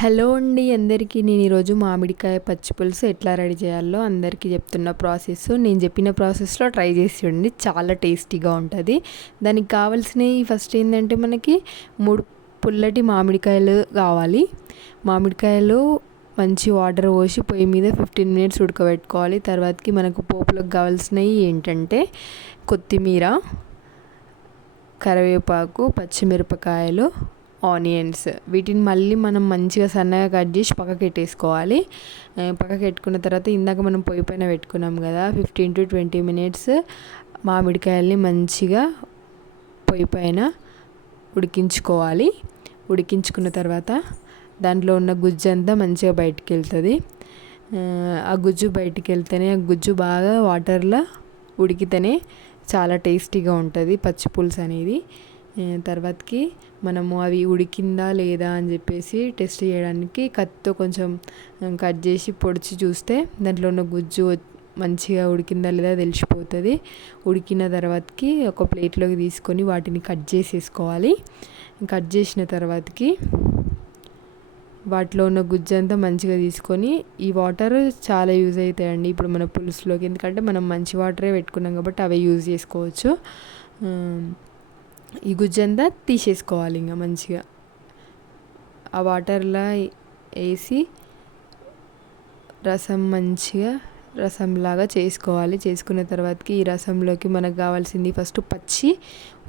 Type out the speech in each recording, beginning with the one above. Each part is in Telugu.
హలో అండి అందరికీ. నేను ఈరోజు మామిడికాయ పచ్చి పులుసు ఎట్లా రెడీ చేయాలో అందరికీ చెప్తున్న ప్రాసెస్. నేను చెప్పిన ప్రాసెస్లో ట్రై చేసి ఉండి చాలా టేస్టీగా ఉంటుంది. దానికి కావాల్సినవి ఫస్ట్ ఏంటంటే మనకి మూడు పుల్లటి మామిడికాయలు కావాలి. మామిడికాయలు మంచి వాటర్ పోసి పొయ్యి మీద ఫిఫ్టీన్ మినిట్స్ ఉడకబెట్టుకోవాలి. తర్వాతకి మనకు పోపులకు కావాల్సినవి ఏంటంటే కొత్తిమీర కరివేపాకు పచ్చిమిరపకాయలు ఆనియన్స్. వీటిని మళ్ళీ మనం మంచిగా సన్నగా కట్ చేసి పక్కకి పెట్టేసుకోవాలి పక్కకి పెట్టుకున్న తర్వాత ఇందాక మనం పొయ్యి పైన పెట్టుకున్నాం కదా ఫిఫ్టీన్ టు ట్వంటీ మినిట్స్ మామిడికాయల్ని మంచిగా పొయ్యి పైన ఉడికించుకోవాలి. ఉడికించుకున్న తర్వాత దాంట్లో ఉన్న గుజ్జు అంతా మంచిగా బయటికి వెళ్తుంది ఆ గుజ్జు బయటికి వెళ్తేనే ఆ గుజ్జు బాగా వాటర్లో ఉడికితేనే చాలా టేస్టీగా ఉంటుంది పచ్చి పులుసు అనేది. తర్వాతకి మనము అవి ఉడికిందా లేదా అని చెప్పేసి టెస్ట్ చేయడానికి కత్తితో కొంచెం కట్ చేసి పొడిచి చూస్తే దాంట్లో ఉన్న గుజ్జు మంచిగా ఉడికిందా లేదా తెలిసిపోతుంది. ఉడికిన తర్వాతకి ఒక ప్లేట్లోకి తీసుకొని వాటిని కట్ చేసేసుకోవాలి. కట్ చేసిన తర్వాతకి వాటిలో ఉన్న గుజ్జు అంతా మంచిగా తీసుకొని ఈ వాటర్ చాలా యూజ్ అవుతాయండి ఇప్పుడు మన పులుసులోకి. ఎందుకంటే మనం మంచి వాటరే పెట్టుకున్నాం కాబట్టి అవే యూజ్ చేసుకోవచ్చు. ఈ గుజ్జంతా తీసేసుకోవాలి ఇంకా మంచిగా. ఆ వాటర్లో వేసి రసం మంచిగా రసంలాగా చేసుకోవాలి. చేసుకున్న తర్వాతకి ఈ రసంలోకి మనకు కావాల్సింది ఫస్ట్ పచ్చి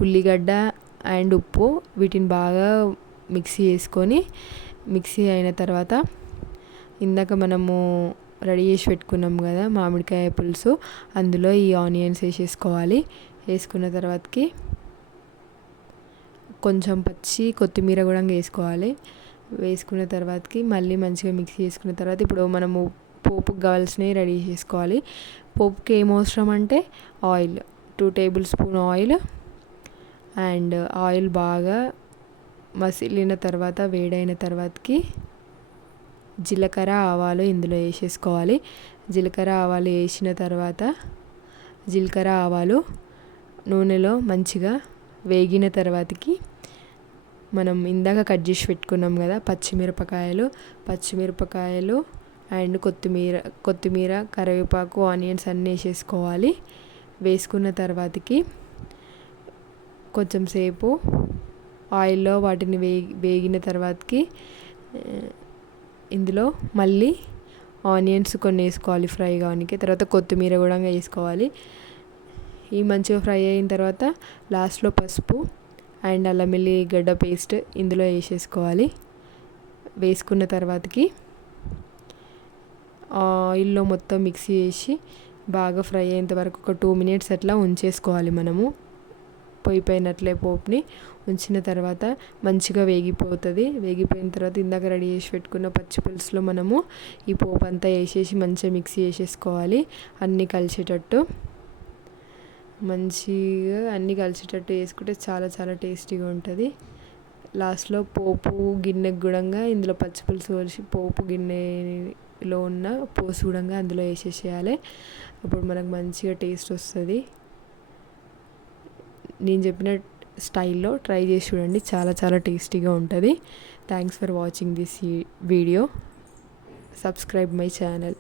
ఉల్లిగడ్డ అండ్ ఉప్పు. వీటిని బాగా మిక్సీ చేసుకొని మిక్సీ అయిన తర్వాత ఇందాక మనము రెడీ చేసి పెట్టుకున్నాం కదా మామిడికాయ పులుసు అందులో ఈ ఆనియన్స్ వేసేసుకోవాలి. వేసుకున్న తర్వాతకి కొంచెం పచ్చి కొత్తిమీర కూడా వేసుకోవాలి. వేసుకున్న తర్వాతకి మళ్ళీ మంచిగా మిక్స్ చేసుకున్న తర్వాత ఇప్పుడు మనము పోపుకి కావాల్సినవి రెడీ చేసుకోవాలి. పోపుకి ఏం అవసరం అంటే oil two tablespoon oil and oil బాగా మసిలిన తర్వాత వేడైన తర్వాతకి జీలకర్ర ఆవాలు ఇందులో వేసేసుకోవాలి. జీలకర్ర ఆవాలు వేసిన తర్వాత జీలకర్ర ఆవాలు నూనెలో మంచిగా వేగిన తర్వాతకి మనం ఇందాక కట్ చేసి పెట్టుకున్నాం కదా పచ్చిమిరపకాయలు పచ్చిమిరపకాయలు అండ్ కొత్తిమీర కొత్తిమీర కరివేపాకు ఆనియన్స్ అన్నీ వేసేసుకోవాలి. వేసుకున్న తర్వాతకి కొంచెం సేపు ఆయిల్లో వాటిని వేగి వేగిన తర్వాతకి ఇందులో మళ్ళీ ఆనియన్స్ కొన్ని వేసుకోవాలి ఫ్రై కావడానికి. తర్వాత కొత్తిమీర కూడా వేసుకోవాలి. ఈ మంచిగా ఫ్రై అయిన తర్వాత లాస్ట్లో పసుపు అండ్ అల్లం గడ్డ పేస్ట్ ఇందులో వేసేసుకోవాలి. వేసుకున్న తర్వాతకి ఆయిల్లో మొత్తం మిక్సీ చేసి బాగా ఫ్రై అయ్యేంత వరకు ఒక టూ మినిట్స్ అట్లా ఉంచేసుకోవాలి మనము. పొయ్యిపోయినట్లే పోపుని ఉంచిన తర్వాత మంచిగా వేగిపోతుంది. వేగిపోయిన తర్వాత ఇందాక రెడీ చేసి పెట్టుకున్న పచ్చి పులుసులో మనము ఈ పోపు అంతా వేసేసి మంచిగా మిక్సీ చేసేసుకోవాలి. అన్నీ కలిసేటట్టు. మంచిగా అన్నీ కలిసేటట్టు వేసుకుంటే చాలా చాలా టేస్టీగా ఉంటుంది. లాస్ట్లో పోపు గిన్నె కూడా ఇందులో పచ్చిపులుసు పోసి పోపు గిన్నెలో ఉన్న పోసు కూడా అందులో వేసేసేయాలి. అప్పుడు మనకు మంచిగా టేస్ట్ వస్తుంది. నేను చెప్పిన స్టైల్లో ట్రై చేసి చూడండి. చాలా చాలా టేస్టీగా ఉంటుంది. Thanks for watching this video subscribe my channel